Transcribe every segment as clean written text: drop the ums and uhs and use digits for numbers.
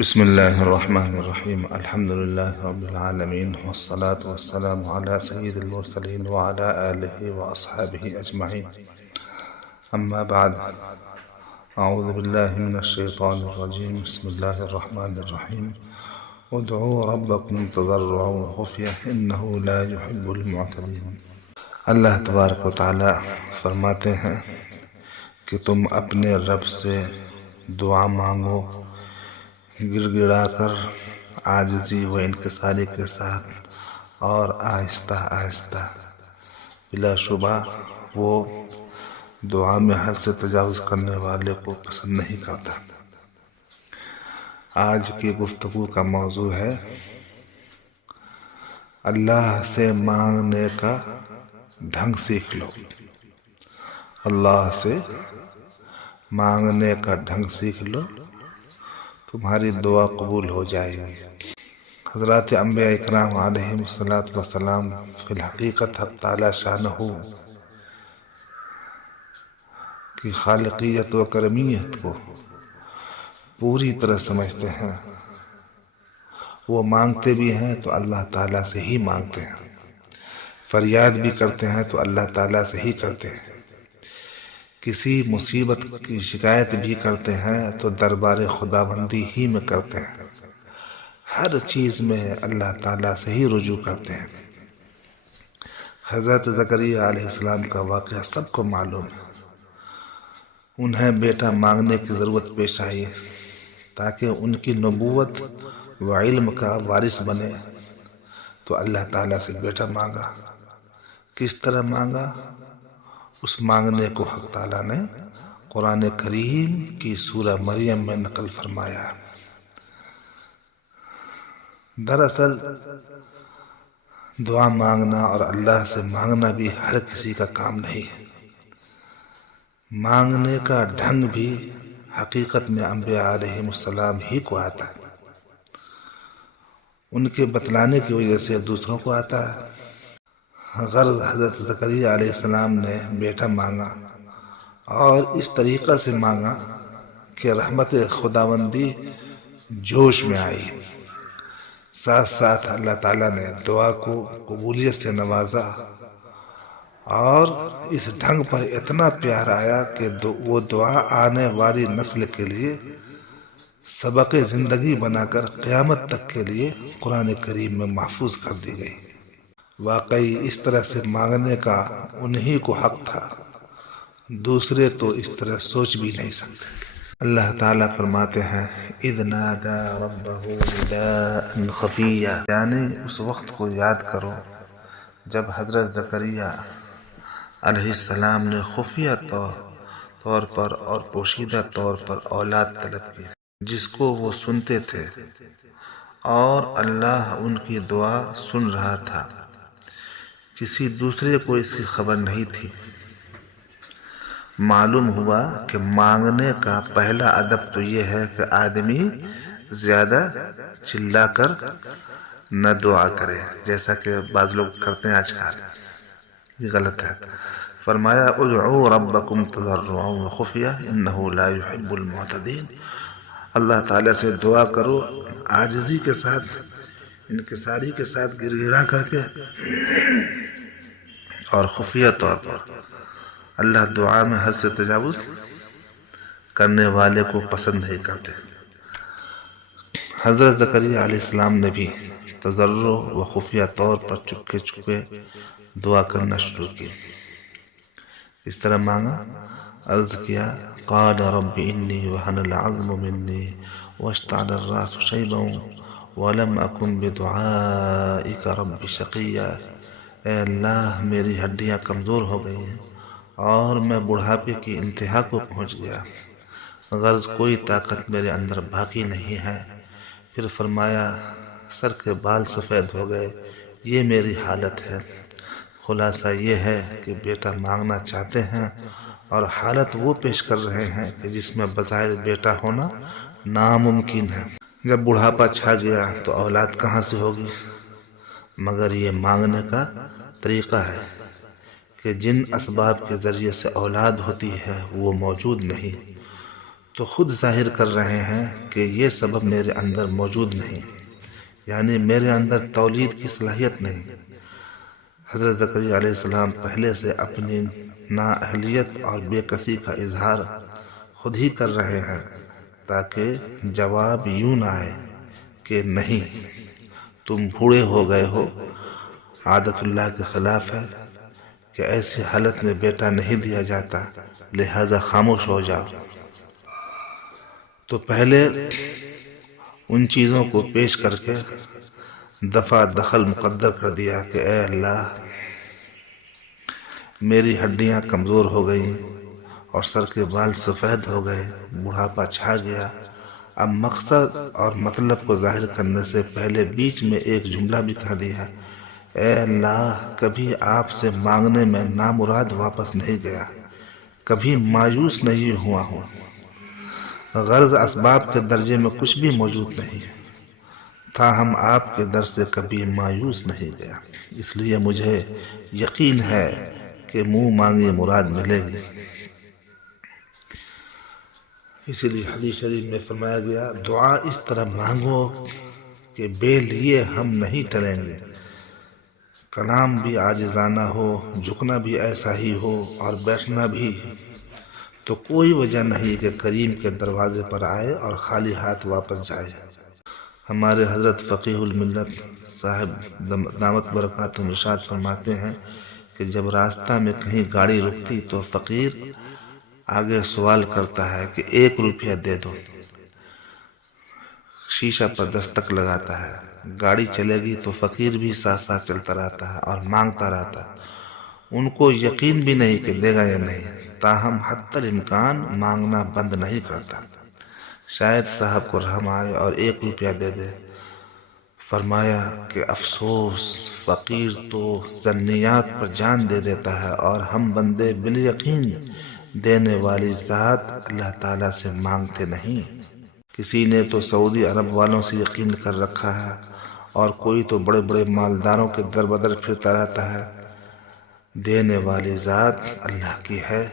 بسم الله الرحمن الرحيم. الحمد لله رب العالمين، والصلاة والسلام على سيد المرسلين وعلى آله وأصحابه أجمعين. أما بعد، أعوذ بالله من الشيطان الرجيم. بسم الله الرحمن الرحيم. ادعوا ربكم تضرعا وخفية إنه لا يحب المعتدين. اللہ تبارک و تعالی فرماتے ہیں کہ تم اپنے رب سے دعا مانگو گر گڑا کر، عاجزی و انکساری کے ساتھ اور آہستہ آہستہ۔ بلا شبہ وہ دعا میں حد سے تجاوز کرنے والے کو پسند نہیں کرتا۔ آج کی گفتگو کا موضوع ہے اللہ سے مانگنے کا ڈھنگ سیکھ لو۔ اللہ سے مانگنے کا ڈھنگ سیکھ لو، تمہاری دعا قبول ہو جائے گی۔ حضرات انبیاء اکرام علیہم السلام فی الحقیقت حق تعالی شانہ کی خالقیت و کرمیت کو پوری طرح سمجھتے ہیں۔ وہ مانگتے بھی ہیں تو اللہ تعالیٰ سے ہی مانگتے ہیں، فریاد بھی کرتے ہیں تو اللہ تعالیٰ سے ہی کرتے ہیں، کسی مصیبت کی شکایت بھی کرتے ہیں تو دربار خداوندی ہی میں کرتے ہیں۔ ہر چیز میں اللہ تعالیٰ سے ہی رجوع کرتے ہیں۔ حضرت زکریہ علیہ السلام کا واقعہ سب کو معلوم ہے۔ انہیں بیٹا مانگنے کی ضرورت پیش آئی تاکہ ان کی نبوت و علم کا وارث بنے، تو اللہ تعالیٰ سے بیٹا مانگا۔ کس طرح مانگا؟ اس مانگنے کو حق تعالیٰ نے قرآن کریم کی سورہ مریم میں نقل فرمایا۔ دراصل دعا مانگنا اور اللہ سے مانگنا بھی ہر کسی کا کام نہیں ہے۔ مانگنے کا ڈھنگ بھی حقیقت میں انبیاء علیہم السلام ہی کو آتا ہے، ان کے بتلانے کی وجہ سے دوسروں کو آتا ہے۔ غرض حضرت زکریہ علیہ السلام نے بیٹا مانگا اور اس طریقہ سے مانگا کہ رحمت خداوندی جوش میں آئی۔ ساتھ ساتھ اللہ تعالیٰ نے دعا کو قبولیت سے نوازا اور اس ڈھنگ پر اتنا پیار آیا کہ وہ دعا آنے والی نسل کے لیے سبق زندگی بنا کر قیامت تک کے لیے قرآن کریم میں محفوظ کر دی گئی۔ واقعی اس طرح سے مانگنے کا انہی کو حق تھا، دوسرے تو اس طرح سوچ بھی نہیں سکتے۔ اللہ تعالیٰ فرماتے ہیں اذ نادى ربه نداء خفيا، یعنی اس وقت کو یاد کرو جب حضرت زکریہ علیہ السلام نے خفیہ طور پر اور پوشیدہ طور پر اولاد طلب کی، جس کو وہ سنتے تھے اور اللہ ان کی دعا سن رہا تھا، کسی دوسرے کو اس کی خبر نہیں تھی۔ معلوم ہوا کہ مانگنے کا پہلا ادب تو یہ ہے کہ آدمی زیادہ چلا کر نہ دعا کرے، جیسا کہ بعض لوگ کرتے ہیں آج کل، یہ غلط ہے۔ فرمایا ادعوا ربکم تضرعا وخفیہ انہ لا يحب المعتدین، اللہ تعالیٰ سے دعا کرو عاجزی کے ساتھ، انکساری کے ساتھ، گر گڑا کر کے اور خفیہ طور پر۔ اللہ دعا میں حد سے تجاوز کرنے والے کو پسند نہیں کرتے۔ حضرت زکریہ علیہ السلام نے بھی تضرع و خفیہ طور پر چپکے چپکے دعا کرنا شروع کی۔ اس طرح مانگا، عرض کیا قال رب انی وہن العظم منی واشتعل الراس شیبا ولم اکن بدعائک رب شقیا، اے اللہ میری ہڈیاں کمزور ہو گئی ہیں اور میں بڑھاپے کی انتہا کو پہنچ گیا، غرض کوئی طاقت میرے اندر باقی نہیں ہے۔ پھر فرمایا سر کے بال سفید ہو گئے، یہ میری حالت ہے۔ خلاصہ یہ ہے کہ بیٹا مانگنا چاہتے ہیں اور حالت وہ پیش کر رہے ہیں کہ جس میں بظاہر بیٹا ہونا ناممکن ہے۔ جب بڑھاپا چھا گیا تو اولاد کہاں سے ہوگی؟ مگر یہ مانگنے کا طریقہ ہے کہ جن اسباب کے ذریعے سے اولاد ہوتی ہے وہ موجود نہیں، تو خود ظاہر کر رہے ہیں کہ یہ سبب میرے اندر موجود نہیں، یعنی میرے اندر تولید کی صلاحیت نہیں۔ حضرت زکریا علیہ السلام پہلے سے اپنی نااہلیت اور بے کسی کا اظہار خود ہی کر رہے ہیں، تاکہ جواب یوں نہ آئے کہ نہیں تم بوڑھے ہو گئے ہو۔ عادت اللہ کے خلاف ہے کہ ایسی حالت میں بیٹا نہیں دیا جاتا، لہذا خاموش ہو جاؤ۔ تو پہلے ان چیزوں کو پیش کر کے دفع دخل مقدر کر دیا کہ اے اللہ، میری ہڈیاں کمزور ہو گئیں اور سر کے بال سفید ہو گئے، بڑھاپا چھا گیا۔ اب مقصد اور مطلب کو ظاہر کرنے سے پہلے بیچ میں ایک جملہ بھی کہہ دیا، اے اللہ، کبھی آپ سے مانگنے میں نامراد واپس نہیں گیا، کبھی مایوس نہیں ہوا ہوں۔ غرض اسباب کے درجے میں کچھ بھی موجود نہیں، تاہم آپ کے در سے کبھی مایوس نہیں گیا، اس لیے مجھے یقین ہے کہ منہ مانگی مراد ملے گی۔ اسی لیے حدیث شریف میں فرمایا گیا، دعا اس طرح مانگو کہ بے لیے ہم نہیں ٹلیں گے۔ کلام بھی عاجزانہ ہو، جھکنا بھی ایسا ہی ہو، اور بیٹھنا بھی، تو کوئی وجہ نہیں کہ کریم کے دروازے پر آئے اور خالی ہاتھ واپس جائے۔ ہمارے حضرت فقیہ الملت صاحب دامت برکاتہم ارشاد فرماتے ہیں کہ جب راستہ میں کہیں گاڑی رکتی تو فقیر آگے سوال کرتا ہے کہ 1 روپیہ دے دو، شیشہ پر دستک لگاتا ہے۔ گاڑی چلے گی تو فقیر بھی ساتھ ساتھ چلتا رہتا ہے اور مانگتا رہتا ہے۔ ان کو یقین بھی نہیں کہ دے گا یا نہیں، تاہم حتی الامکان مانگنا بند نہیں کرتا۔ شاید صاحب کو رحم آئے اور 1 روپیہ دے دے۔ فرمایا کہ افسوس، فقیر تو ظنیات پر جان دے دیتا ہے اور ہم بندے بالیقین دینے والی ذات اللہ تعالیٰ سے مانگتے نہیں۔ کسی نے تو سعودی عرب والوں سے یقین کر رکھا ہے، اور کوئی تو بڑے بڑے مالداروں کے در بدر پھرتا رہتا ہے۔ دینے والی ذات اللہ کی ہے،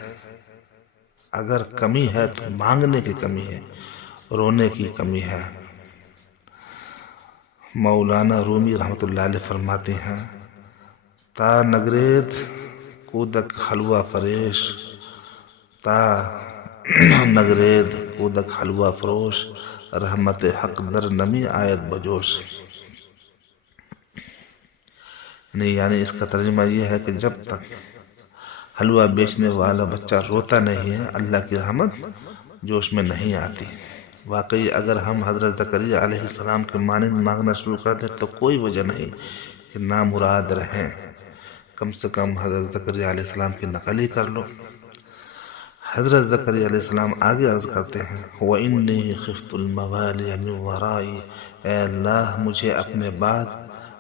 اگر کمی ہے تو مانگنے کی کمی ہے، رونے کی کمی ہے۔ مولانا رومی رحمۃ اللہ علیہ فرماتے ہیں، تا نگرید کودک حلوہ فریش، تا نگرید کودک حلوہ فروش، رحمت حق در نمی آیت بجوش۔ یعنی اس کا ترجمہ یہ ہے کہ جب تک حلوہ بیچنے والا بچہ روتا نہیں ہے، اللہ کی رحمت جوش میں نہیں آتی۔ واقعی اگر ہم حضرت زکریا علیہ السلام کے مانند مانگنا شروع کر دیں تو کوئی وجہ نہیں کہ نامراد رہیں۔ کم سے کم حضرت زکریا علیہ السلام کی نقل ہی کر لو۔ حضرت زکریا علیہ السلام آگے عرض کرتے ہیں، وَإِنِّي خِفْتُ الْمَوَالِيَ مِنْ وَرَائِي، اے اللہ، مجھے اپنے بعد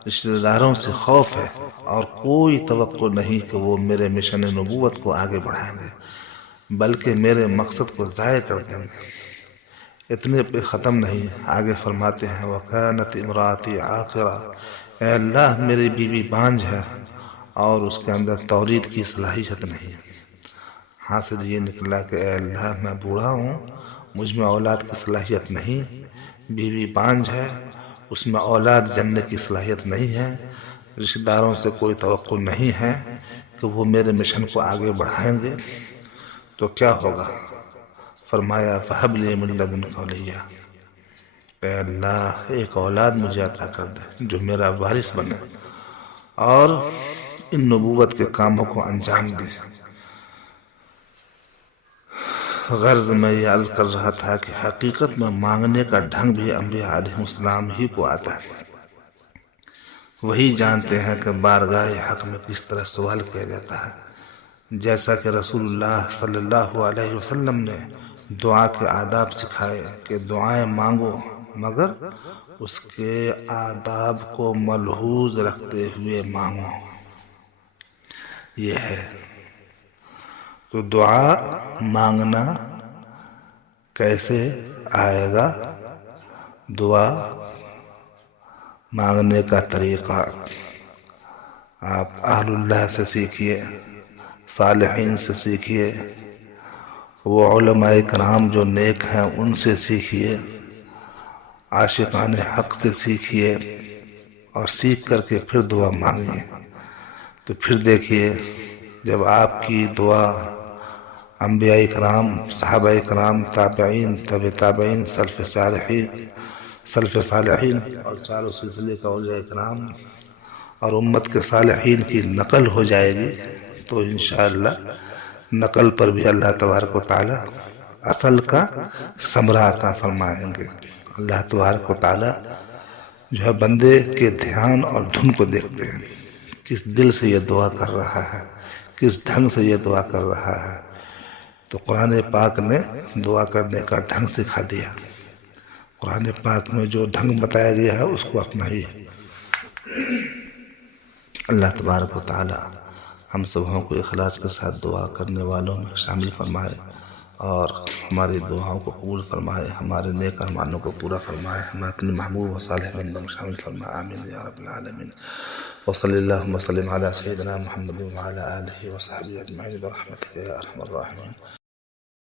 رشتہ داروں سے خوف ہے، اور کوئی توقع نہیں کہ وہ میرے مشن نبوت کو آگے بڑھائیں گے، بلکہ میرے مقصد کو ضائع کر دیں گے۔ اتنے پہ ختم نہیں، آگے فرماتے ہیں، وَكَانَتْ امْرَأَتِي عَاقِرًا، اے اللہ، میری بیوی بانجھ ہے اور اس کے اندر تولید کی صلاحیت نہیں۔ حاصل یہ نکلا کہ اے اللہ، میں بوڑھا ہوں، مجھ میں اولاد کی صلاحیت نہیں، بیوی بانجھ ہے، اس میں اولاد جننے کی صلاحیت نہیں ہے، رشتہ داروں سے کوئی توقع نہیں ہے کہ وہ میرے مشن کو آگے بڑھائیں گے، تو کیا ہوگا؟ فرمایا، فَهَبْ لِي مِن لَّدُنْكَ وَلِيًّا، اے اللہ، ایک اولاد مجھے عطا کر دے جو میرا وارث بنے اور ان نبوت کے کاموں کو انجام دے۔ غرض میں یہ عرض کر رہا تھا کہ حقیقت میں مانگنے کا ڈھنگ بھی انبیاء علیہ السلام ہی کو آتا ہے۔ وہی جانتے ہیں کہ بارگاہ حق میں کس طرح سوال کیا جاتا ہے۔ جیسا کہ رسول اللہ صلی اللہ علیہ وسلم نے دعا کے آداب سکھائے کہ دعائیں مانگو مگر اس کے آداب کو ملحوظ رکھتے ہوئے مانگو، یہ ہے۔ تو دعا مانگنا کیسے آئے گا؟ دعا مانگنے کا طریقہ آپ اہل اللہ سے سیکھیے، صالحین سے سیکھیے، وہ علماء کرام جو نیک ہیں ان سے سیکھیے، عاشقان حق سے سیکھیے، اور سیکھ کر کے پھر دعا مانگیے۔ تو پھر دیکھیے جب آپ کی دعا انبیاء کرام، صحابہ کرام، تابعین، طب تابعین، سلف صالحین اور چاروں سلسلے کا اولیاء کرام اور امت کے صالحین کی نقل ہو جائے گی، تو انشاءاللہ نقل پر بھی اللہ تبارک و تعالی اصل کا ثمرہ عطا فرمائیں گے۔ اللہ تبارک و تعالی جو ہے بندے کے دھیان اور دھن کو دیکھتے ہیں، کس دل سے یہ دعا کر رہا ہے، کس ڈھنگ سے یہ دعا کر رہا ہے۔ تو قرآن پاک نے دعا کرنے کا ڈھنگ سکھا دیا، قرآن پاک میں جو ڈھنگ بتایا گیا ہے اس کو اپنائیے۔ اللہ تبارک و تعالی ہم سبوں کو اخلاص کے ساتھ دعا کرنے والوں میں شامل فرمائے، اور ہماری دعاؤں کو قبول فرمائے، ہمارے نیک ارمانوں کو پورا فرمائے، ہمیں اپنے محبوب و صالح بندوں میں شامل فرمائے، آمین یا رب العالمین۔ وصلی اللہ وسلم علی سیدنا محمد وعلی آلہ وصحبہ اجمعین برحمتک یا ارحم الراحمین۔